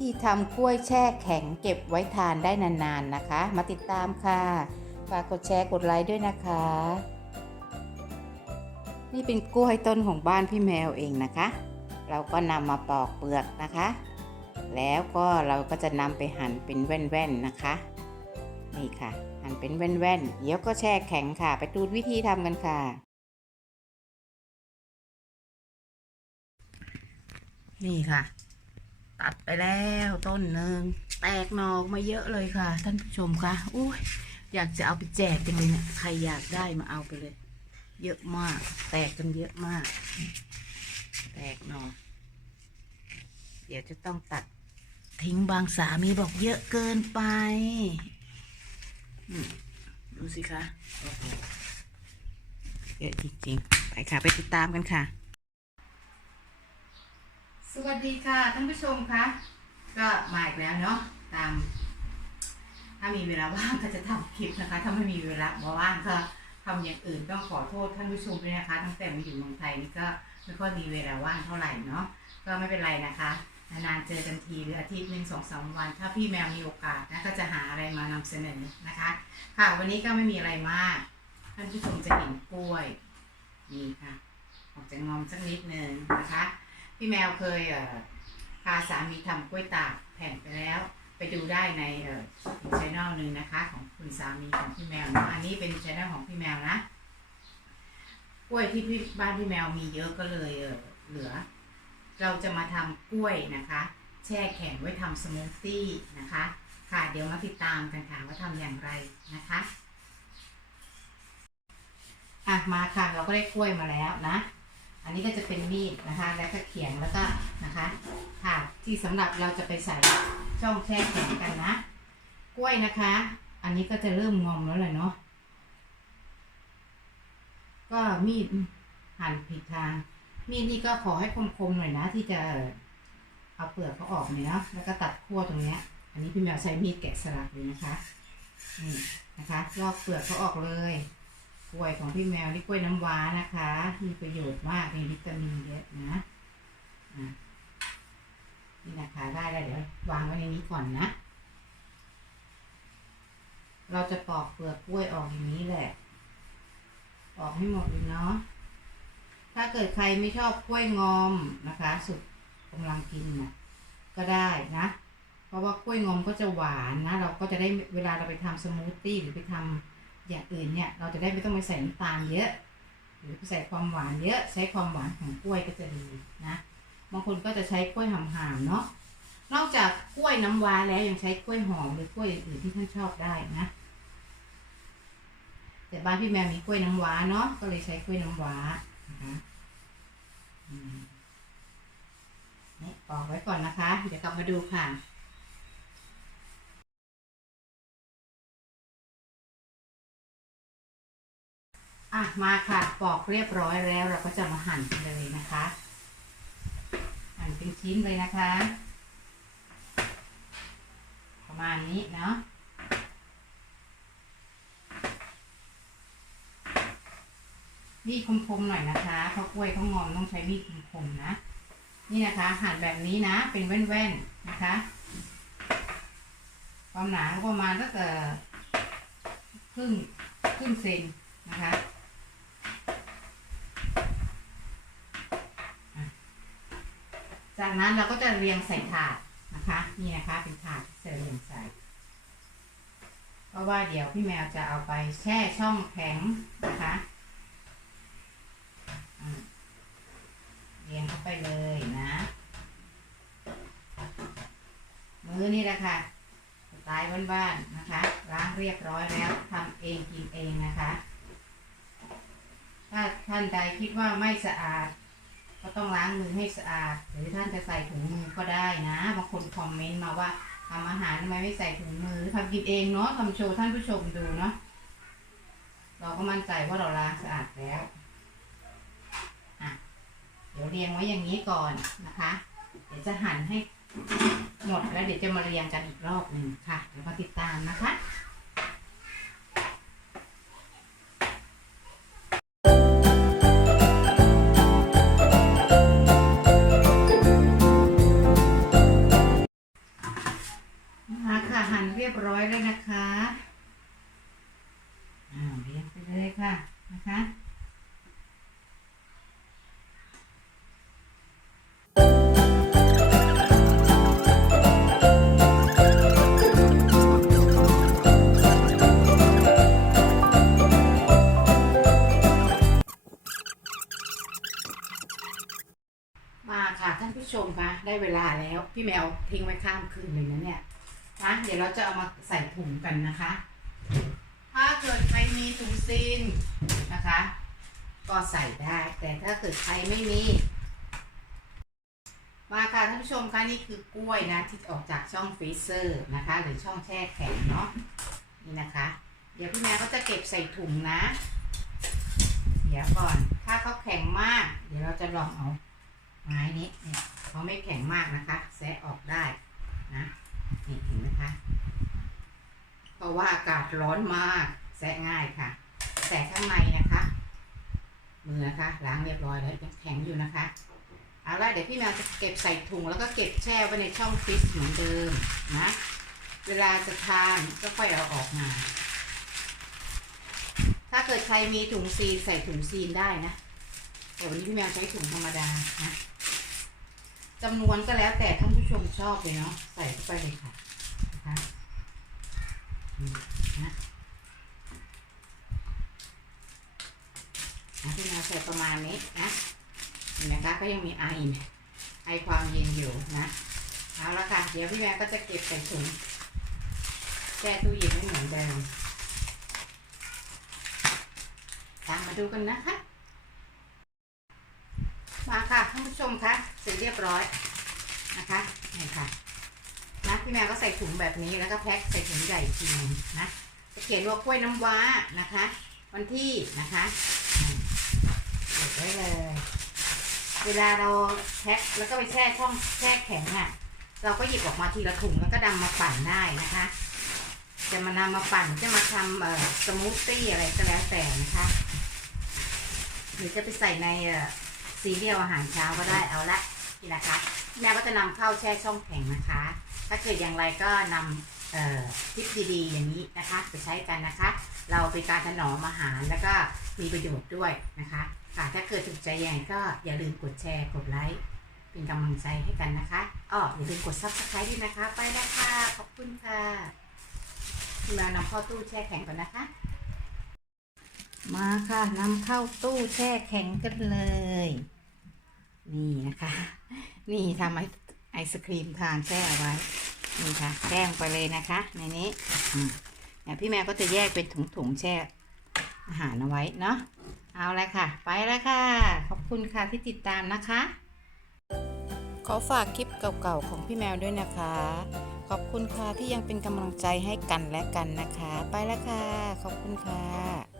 ธีทำกล้วยแช่แข็งเก็บไว้ทานได้นานๆนะคะ มาติดตามค่ะ ฝากกดแชร์กดไลค์ด้วยนะคะ นี่เป็นกล้วยต้นของบ้านพี่แมวเองนะคะ เราก็นำมาปอกเปลือกนะคะ แล้วก็เราก็จะนำไปหั่นเป็นแว่นๆนะคะ นี่ค่ะ หั่นเป็นแว่นๆเดี๋ยวก็แช่แข็งค่ะ ไปดูวิธีทำกันค่ะนี่ค่ะ ตัดไปแล้วต้นหนึ่งแตกหนอออกมาเยอะเลยค่ะ ท่านผู้ชมคะอุ้ยอยากจะเอาไปแจกจังเลยเนี่ยใครอยากได้มาเอาไปเลย เยอะมาก แตกกันเยอะมาก แตกหนอเดี๋ยวจะต้องตัดทิ้งบางสามีบอกเยอะเกินไปดูสิคะเยอะจริงๆ ไปค่ะ ไปติดตามกันค่ะ สวัสดีค่ะท่านผู้ชมคะก็มาอีกแล้วเนาะตาม ถ้ามีเวลาว่างก็จะทำคลิปนะคะ ถ้าไม่มีเวลาว่างก็ทำอย่างอื่นต้องขอโทษท่านผู้ชมด้วยนะคะ ตั้งแต่มาอยู่เมืองไทยนี่ก็ไม่ค่อยมีเวลาว่างเท่าไหร่เนาะก็ไม่เป็นไรนะคะนานๆเจอกันทีหรืออาทิตย์หนึ่งสองสามวัน ถ้าพี่แมวมีโอกาสนะก็จะหาอะไรมานำเสนอนะคะ ค่ะวันนี้ก็ไม่มีอะไรมากท่านผู้ชมจะเห็นกล้วยนี่ค่ะออกจากงอมสักนิดนึงนะคะ พี่แมวเคยเอพาสามีทำกล้วยตากแผ่นไปแล้ว ไปดูได้ในเอ่อช่องหนึ่งนะคะ ของคุณสามีของพี่แมวเนะอันนี้เป็นช่องของพี่แมวนะกล้วยที่พี่บ้านพี่แมวมีเยอะก็เลยเออเหลือ เราจะมาทำกล้วยนะคะ แช่แข็งไว้ทำสมูทตี้นะคะ ค่ะเดี๋ยวมาติดตามกันค่ะว่าทำอย่างไรนะคะอะมาค่ะเราก็ได้กล้วยมาแล้วนะ อันนี้ก็จะเป็นมีดนะคะ แล้วก็เขียงแล้วก็นะคะค่ะ ที่สำหรับเราจะไปใส่ช่องแช่แข็งกันนะ กล้วยนะคะ อันนี้ก็จะเริ่มงอมแล้วแหละเนาะก็มีดหั่นผิดทาง มีดนี่ก็ขอให้คมๆหน่อยนะ ที่จะเอาเปลือกเขาออกเนี่ยเนาะแล้วก็ตัดขั้วตรงเนี้ย อันนี้พี่แมวใช้มีดแกะสลักเลยนะคะนี่นะคะลอกเปลือกเขาออกเลย ล้วยของพี่แมวนี่กล้วยน้ำว้านะคะ มีประโยชน์มากมีวิตามินเยอะนะนี่นะคะได้แล้วเดี๋ยววางไว้ในนี้ก่อนนะ เราจะปอกเปลือกกล้วยออกอย่างนี้แหละ ออกให้หมดเลยเนาะถ้าเกิดใครไม่ชอบกล้วยงอมนะคะ สุดกำลังกินนะก็ได้นะ เพราะว่ากล้วยงอมก็จะหวานนะ เราก็จะได้เวลาเราไปทำสมูทตี้หรือไปทำ อย่างอื่นเนี่ยเราจะได้ไม่ต้องไปใส่น้ำตาลเยอะ หรือไปใส่ความหวานเยอะใช้ความหวานของกล้วยก็จะดีนะบางคนก็จะใช้กล้วยหำหามเนาะนอกจากกล้วยน้ำว้าแล้วยังใช้กล้วยหอมหรือกล้วยอื่นๆที่ท่านชอบได้นะแต่บ้านพี่แมวมีกล้วยน้ำว้าเนาะก็เลยใช้กล้วยน้ำว้านะคะนี่ปอกไว้ก่อนนะคะ เดี๋ยวกลับมาดูค่ะ อะมาค่ะปอกเรียบร้อยแล้วเราก็จะมาหั่นเลยนะคะ หั่นเป็นชิ้นเลยนะคะ ประมาณนี้เนาะมีดคมๆหน่อยนะคะเพราะกล้วยเขางอมต้องใช้มีดคมๆนะ นี่นะคะ หั่นแบบนี้นะ เป็นแว่นๆนะคะ ความหนาประมาณสักเอ่อครึ่งครึ่งเซนนะคะ จากนั้นเราก็จะเรียงใส่ถาดนะคะ นี่นะคะเป็นถาดที่จะเรียงใส่ เพราะว่าเดี๋ยวพี่แมวจะเอาไปแช่ช่องแข็งนะคะเรียงเข้าไปเลยนะมือนี่แหละค่ะสไตล์บ้านๆนะคะ ล้างเรียบร้อยแล้วทำเองกินเองนะคะ ถ้าท่านใดคิดว่าไม่สะอาด ก็ต้องล้างมือให้สะอาด หรือท่านจะใส่ถุงมือก็ได้นะบางคนคอมเมนต์มาว่าทำอาหารทำไมไม่ใส่ถุงมือทำกินเองเนาะทำโชว์ท่านผู้ชมดูเนาะเราก็มั่นใจว่าเราล้างสะอาดแล้วอะเดี๋ยวเรียงไว้อย่างนี้ก่อนนะคะ เดี๋ยวจะหั่นให้หมดแล้วเดี๋ยวจะมาเรียงกันอีกรอบหนึ่งค่ะเดี๋ยวมาติดตามนะคะ เรียบร้อยแล้วนะคะอ้าวเรียงไปเลยค่ะนะคะมาค่ะท่านผู้ชมคะได้เวลาแล้ว พี่แมวทิ้งไว้ข้ามคืนเลยนะเนี่ย นะเดี๋ยวเราจะเอามาใส่ถุงกันนะคะ ถ้าเกิดใครมีถุงซีนนะคะ ก็ใส่ได้ แต่ถ้าเกิดใครไม่มี มาค่ะท่านผู้ชมคะนี่คือกล้วยนะที่ออกจากช่องฟรีเซอร์นะคะ หรือช่องแช่แข็งเนาะนี่นะคะ เดี๋ยวพี่แมวก็จะเก็บใส่ถุงนะ เดี๋ยวก่อนถ้าเขาแข็งมาก เดี๋ยวเราจะลองเอาไม้นี้เนี่ยเขาไม่แข็งมากนะคะแซะออกได้นะ นี่เห็นไหมคะ เพราะว่าอากาศร้อนมากแซะง่ายค่ะ แต่ข้างในนะคะ มือนะคะล้างเรียบร้อยแล้วยังแข็งอยู่นะคะ เอาละเดี๋ยวพี่แมวจะเก็บใส่ถุงแล้วก็เก็บแช่ไว้ในช่องฟรีซเหมือนเดิมนะ เวลาจะทานก็ค่อยเอาออกมา ถ้าเกิดใครมีถุงซีนใส่ถุงซีนได้นะ แต่วันนี้พี่แมวใช้ถุงธรรมดานะ จำนวนก็แล้วแต่ท่านผู้ชมชอบเลยเนาะใส่เข้าไปเลยค่ะนะคะนี่นะนะพี่แมวใส่ประมาณนี้นะเห็นไหมคะก็ยังมีไอไอความเย็นอยู่นะเอาละค่ะ เดี๋ยวพี่แมวก็จะเก็บใส่ถุงแช่ตู้เย็นไม่เหมือนเดิมตามมาดูกันนะคะ มาค่ะท่านผู้ชมคะเสร็จเรียบร้อยนะคะนี่ค่ะนะพี่แมวก็ใส่ถุงแบบนี้แล้วก็แพ็คใส่ถุงใหญ่อีกทีหนึงนะจะเขียนว่ากล้วยน้ำว้านะคะ วันที่นะคะเก็บไว้เลย เวลาเราแพ็คแล้วก็ไปแช่ช่องแช่แข็งอะ เราก็หยิบออกมาทีละถุงแล้วก็ดำมาปั่นได้นะคะ จะมานำมาปั่นจะมาทำเอ่อสมูทตี้อะไรก็แล้วแต่นะคะหรือจะไปใส่ในเอ่อ ซีเรียลอาหารเช้าก็ได้เอาละนี่นะคะ แม่ก็จะนำเข้าแช่ช่องแข็งนะคะ ถ้าเกิดอย่างไรก็นำเอ่อทิปดีๆอย่างนี้นะคะไปใช้กันนะคะ เราเป็นการถนอมอาหารแล้วก็มีประโยชน์ด้วยนะคะค่ะถ้าเกิดถูกใจยังไงก็อย่าลืมกดแชร์กดไลค์เป็นกำลังใจให้กันนะคะอ้ออย่าลืมกดซับสไครต์ด้วยนะคะ ไปแล้วค่ะขอบคุณค่ะแมวนำเข้าตู้แช่แข็งก่อนนะคะ มาค่ะนำเข้าตู้แช่แข็งกันเลย นี่นะคะ นี่ทำไอไอศครีมทานแช่เอาไว้ นี่ค่ะแช่ลงไปเลยนะคะ ในนี้อืมเนี่ยพี่แมวก็จะแยกเป็นถุงๆแช่อาหารเอาไว้เนาะ เอาละค่ะ ไปแล้วค่ะ ขอบคุณค่ะที่ติดตามนะคะ ขอฝากคลิปเก่าๆของพี่แมวด้วยนะคะ ขอบคุณค่ะที่ยังเป็นกำลังใจให้กันและกันนะคะ ไปแล้วค่ะ ขอบคุณค่ะ